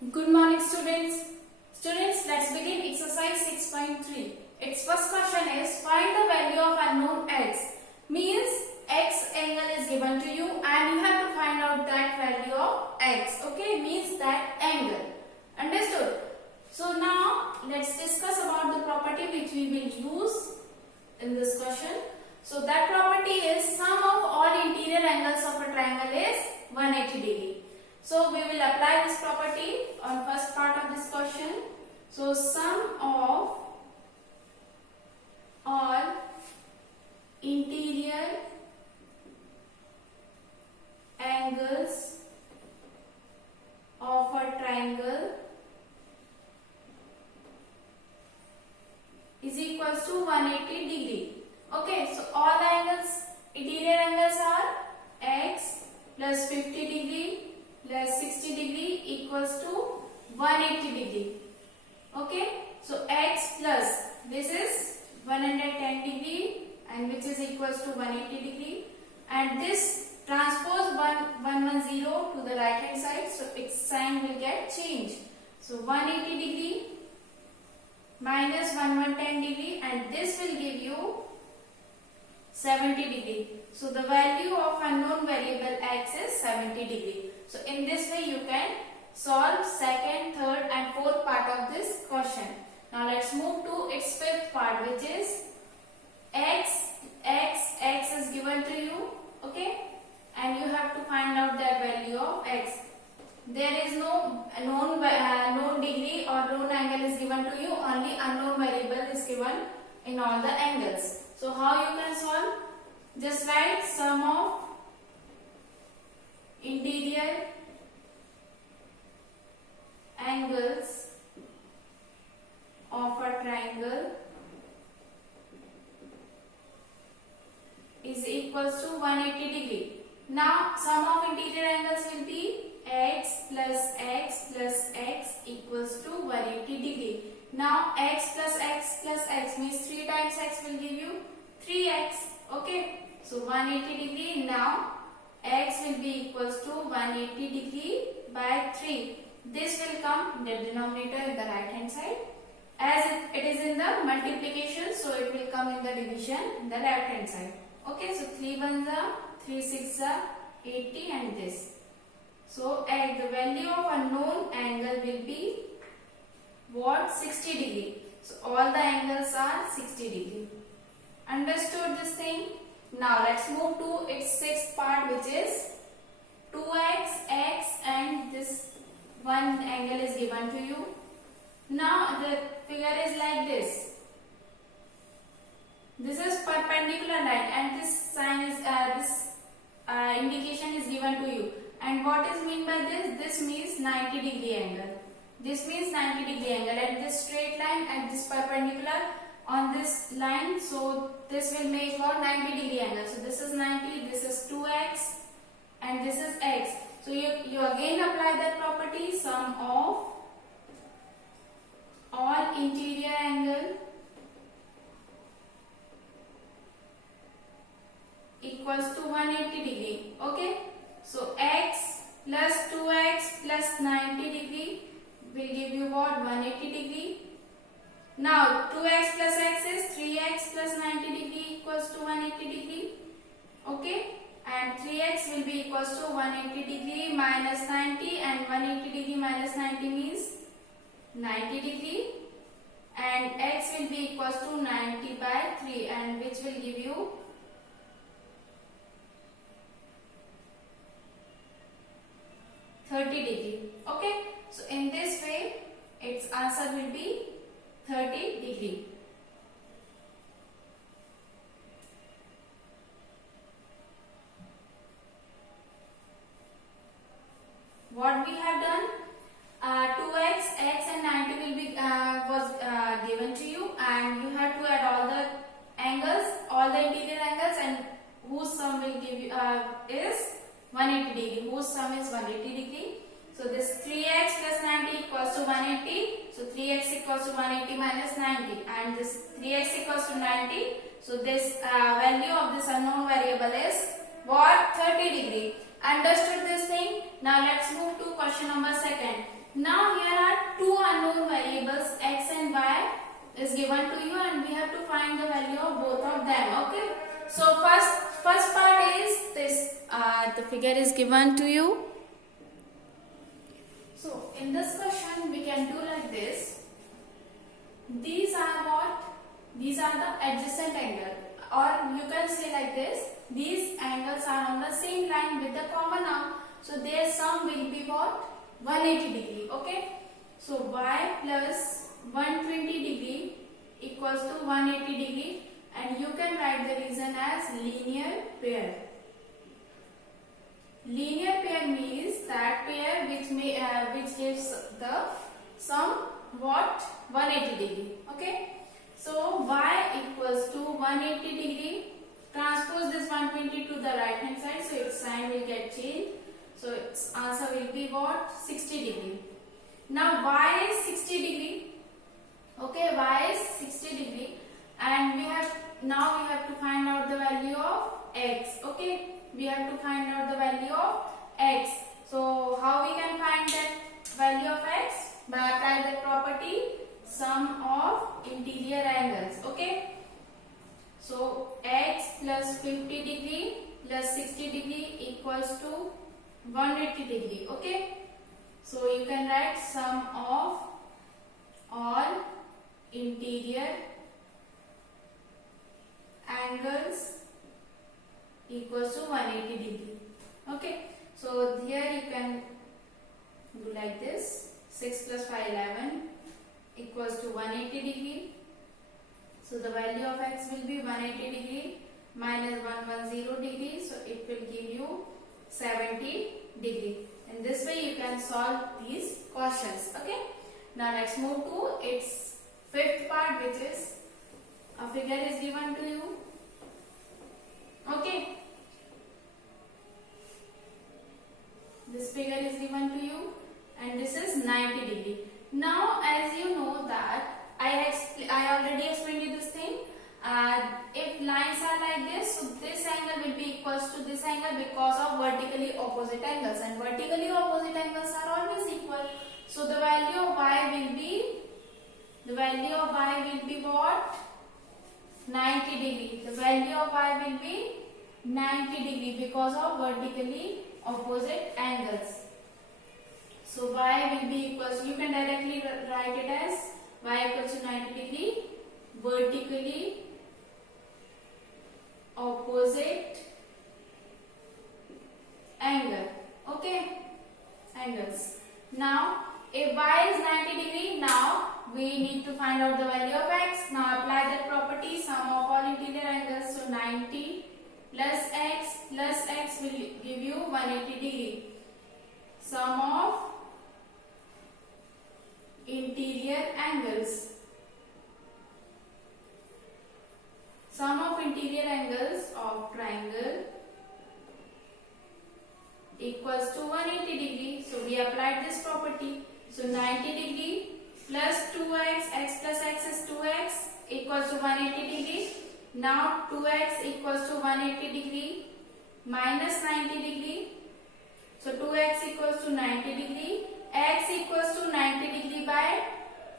Good morning, students. Students, let's begin exercise 6.3. Its first question is find the value of unknown x. Means x angle is given to you and you have to find out that value of x. Okay, means that angle. Understood? So now let's discuss about the property which we will use in this question. So that property is sum of all interior angles of a triangle is 180 degree. So we will apply this property on first part of this question. So sum of all interior angles of a triangle is equals to 180 degree. Okay, so all the angles, interior angles are x plus 50 degree plus 60 degree equals to 180 degree. Okay, so x plus this is 110 degree and which is equals to 180 degree, and this transpose 110 to the right hand side, so its sign will get changed. So 180 degree minus 110 degree, and this will give you 70 degree. So the value of unknown variable x is 70 degree. So in this way you can solve second, third and fourth part of this question. Now let's move to its fifth part, which is x is given to you, okay, and you have to find out the value of x. There is no known degree or known angle is given to you, only unknown variable is given in all the angles. So how you can solve? Just write sum of interior angles of a triangle is equals to 180 degree. Now sum of interior angles will be x plus x equals to 180 degree. Now x plus x means 3 times x will give you 3x. Okay, so 180 degree. Now x will be equals to 180 degree by 3. This will come in the denominator in the right hand side. As it is in the multiplication, so it will come in the division in the left hand side. Okay, so 3 1s are 3 6s are 80 and this. So the value of unknown angle will be what? 60 degree. So all the angles are 60 degree. Understood this thing? Now let's move to its sixth part, which is 2x, x, and this one angle is given to you. Now the figure is like this. This is perpendicular line and this sign is indication is given to you. And what is mean by this? This means 90 degree angle. This means 90 degree angle, and this straight line and this perpendicular on this line, so this will make what? 90 degree angle. So this is 90, this is 2x and this is x. So you again apply that property, sum of all interior angle equals to 180 degree. Okay, so x plus 2x plus 90 degree will give you what? 180 degree. Now 2x plus x is 3x plus 90 degree equals to 180 degree. Okay, and 3x will be equals to 180 degree minus 90, and 180 degree minus 90 means 90 degree, and x will be equals to 90 by 3, and which will give you 30 degree. Okay, so in this way its answer will be 30 degree. What we have done, 2x, x and 90 will be was given to you, and you have to add all the angles, all the interior angles, and whose sum will give you is 180 degree, whose sum is 180 degree. So this 3x plus 90 equals to 180. So 3x equals to 180 minus 90, and this 3x equals to 90. So this value of this unknown variable is what? 30 degree. Understood this thing? Now let's move to question number second. Now here are two unknown variables x and y is given to you, and we have to find the value of both of them. Okay. So first part is this. The figure is given to you. So in this question we can do like this. These are what? These are the adjacent angle, or you can say like this. These angles are on the same line with the common arm. So their sum will be what? 180 degree. Okay. So y plus 120 degree equals to 180 degree, and you can write the reason as linear pair. Linear pair means that pair which gives the sum what? 180 degree. Okay. So y equals to 180 degree. Transpose this 120 to the right hand side, so its sign will get changed. So its answer will be what? 60 degree. Now y is 60 degree. Okay, y is 60 degree, and we have to find out the value of x. Okay, we have to find out the value of x. So how we can find that value of x? By applying the property sum of interior angles. Okay. So x plus 50 degree plus 60 degree equals to 180 degree. Okay. So you can write sum of all interior angles equals to 180 degree. Okay. So here you can do like this. 6 plus 5, 11 equals to 180 degree. So the value of x will be 180 degree minus 110 degree. So it will give you 70 degree. In this way you can solve these questions. Okay. Now let's move to its fifth part, which is a figure is given to you. Okay. This figure is given to you, and this is 90 degree. Now as you know that I already explained you this thing. If lines are like this, so this angle will be equals to this angle because of vertically opposite angles, and vertically opposite angles are always equal. So the value of y will be what? 90 degree. The value of y will be 90 degree because of vertically opposite angles. So y will be equals, you can directly write it as y equals to 90 degree vertically opposite angle. Okay, angles. Now if y is 90 degree, now we need to find out the value of x. Now apply that property sum of all interior angles. So 90 plus x will give you 180 degree. Sum of interior angles. Sum of interior angles of triangle equals to 180 degree. So we applied this property. So 90 degree plus 2x, x plus x is 2x equals to 180 degree. Now 2x equals to 180 degree minus 90 degree. So 2x equals to 90 degree. X equals to 90 degree by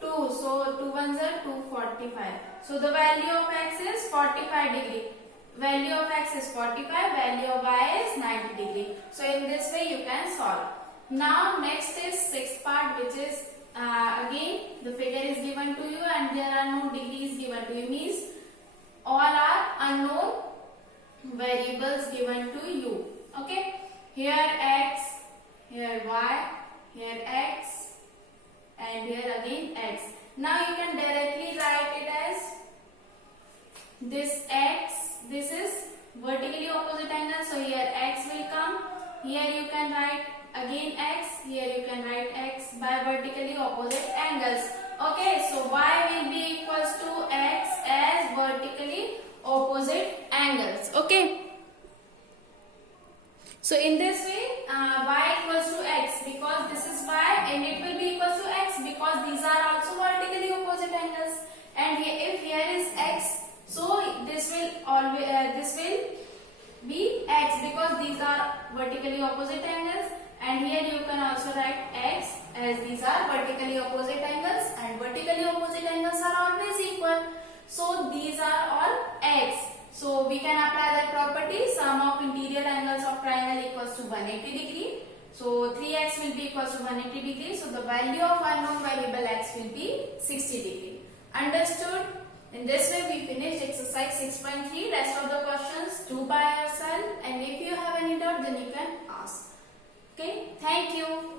2. So 2 ones are 245. So the value of x is 45 degree. Value of x is 45. Value of y is 90 degree. So in this way you can solve. Now next is sixth part, which is again the figure is given to you and there are no degrees given to you. Means all are unknown variables given to you. Okay. Here x, here y, here x, and here again x. Now you can directly write it as this x. This is vertically opposite angle, so here x will come. Here you can write again x. Here you can write x by vertically opposite angles. Okay, so y will be equals to x as vertically opposite angles. Okay. So in this way, y equals to x because this is y, and it will be equals to x because these are also vertically opposite angles. And if here is x, so this will always be x because these are vertically opposite angles, and here you can also write x, as these are vertically opposite angles and vertically opposite angles are always equal. So these are all x. So we can apply that property, sum of interior angles of triangle equals to 180 degree. So 3x will be equals to 180 degree. So the value of unknown variable x will be 60 degree. Understood? In this way we finished exercise 6.3. Rest of the questions do by yourself, and if you have any doubt then you can ask. Okay, thank you.